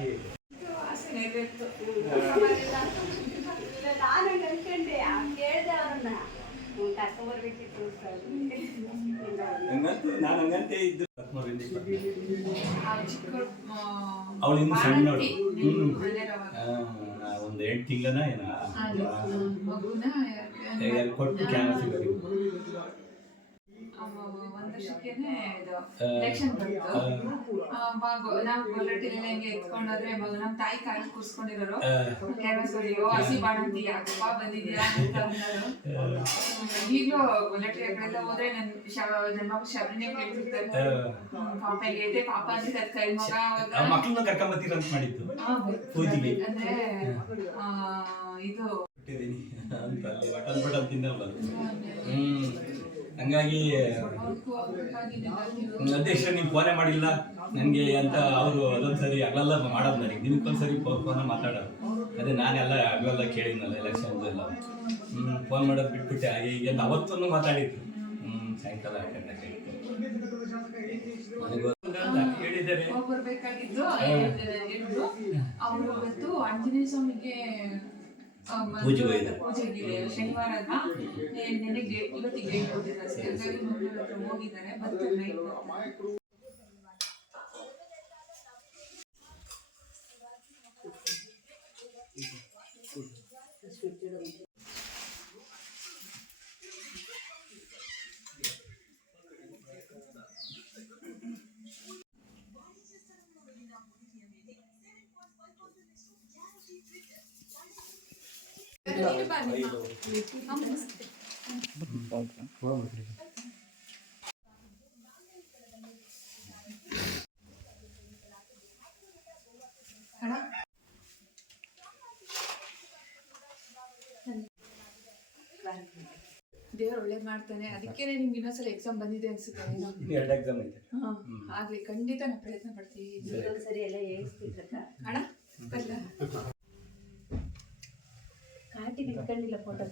ದಾರಿ ನಾನು ಅವನ್ನ ನಾನು ಅವಳು ಇನ್ನು ಸಣ್ಣವಳು. ಒಂದು ಎಂಟು ತಿಂಗಳನ ಏನ. ಕೊಟ್ಟು ಕ್ಯಾನ್ಸರ್ ಒಂದ್ ವರ್ಷಕ್ಕೇನೆ ಇದು ಎಲೆಕ್ಷನ್ ಬಂತು. ನಾವು ಗೊಲ್ಲಟ್ಟಿಲೆಲ್ಲ ಹಿಂಗೆ ಎತ್ಕೊಂಡೋದ್ರೆ ನಮ್ಮ ತಾಯಿ ಕಾಲು ಕೂರ್ಸ್ಕೊಂಡಿರೋರು. ಕ್ಯಾನ್ವಸ್ ಅಯ್ಯೋ ಹಸಿ ಬಾಣಂತಿ ಯಾಕಪ್ಪ ಬಂದಿದ್ಯಾ ಅಂತ ಅಂದರು ಈಗಲೂ ಕಡೆಲ್ಲ ಹೋದ್ರೆ ನನ್ನ ಮಗು ಶಬರಿನೇ ಕೇಳ್ತಿರ್ತಾರೆ ಪಾಪ ಇದೆ ಪಾಪ ಅಂತಿದ್ ಕೈ ಮಗ ಮಕ್ಕಳನ್ನ ಕರ್ಕೊಂಬತ್ತೀರ ಅಂತ ಮಾಡಿದ್ದು. ಹಾ, ಪೂಜೆಗೆ. ಅಂದ್ರೆ ಇದು ಅಂತ ಬಟನ್ ಬಟನ್ ತಿನ್ನಲ್ಲ ಹ್ಮ್. ಹಂಗಾಗಿ ಅಧ್ಯಕ್ಷ ನೀವು ಫೋನೇ ಮಾಡಿಲ್ಲ. ನನಗೆ ಅಂತ ಅವರು ಅದೊಂದು ಸರಿ ಹಗಲೆಲ್ಲ ಮಾಡೋದು ನನಗೆ. ದಿನಕ್ಕೊಂದು ಸರಿ ಫೋನ್ ಫೋನ ಮಾತಾಡೋದು. ಅದೇ ನಾನೆಲ್ಲ ಅಗಲೆಲ್ಲ ಕೇಳಿದ್ನಲ್ಲ ಎಲೆಕ್ಷನ್ದು ಎಲ್ಲ. ಫೋನ್ ಮಾಡೋದು ಬಿಟ್ಬಿಟ್ಟೆ. ಹಾಗೆ ಈಗ ಅವತ್ತೂ ಮಾತಾಡಿದ್ರು. ಹ್ಞೂ ಸಾಯಂಕಾಲ ಹೇಳಿದ್ದಾರೆ. ಅವ್ರು ಇವತ್ತು ಆಂಜನೇಯ ಸ್ವಾಮಿಗೆ ಪೂಜೆಗೆ ಹೋಗಿದ್ದಾರೆ. ಪೂಜೆಗೆ ಶನಿವಾರ ಅಲ್ವಾ ನೆ- ನೆನ್ನೆಗೆ ಇವತ್ತಿಗೆ ಡೇಟ್ ಕೊಟ್ಟಿದ್ದಾರೆ ಅಷ್ಟೇ. ಹಾಗಾಗಿ ಮಂಗಳೂರು ಹತ್ರ ಹೋಗಿದ್ದಾರೆ ಬರ್ತಾರೆ ನೈಟ್ ಬರ್ತಾರೆ ದೇವ್ರು ಒಳ್ಳೇದ್ ಮಾಡ್ತಾನೆ. ಅದಕ್ಕೇನೆ ನಿಮ್ಗೆ ಇನ್ನೊಂದ್ಸಲ ಎಕ್ಸಾಮ್ ಬಂದಿದೆ ಅನ್ಸುತ್ತೆ. ಎರಡು ಎಕ್ಸಾಮ್ ಐತೆ. ಹಾ, ಆಗ್ಲಿ ಖಂಡಿತ ನಾವು ಪ್ರಯತ್ನ ಪಡ್ತೀವಿ ಸರಿ ಎಲ್ಲ ಹೇಳ್ತಿದ್ರಕ್ಕ ಅಣ್ಣ వచ్చి తీసుకోండి ఇలా ఫోటో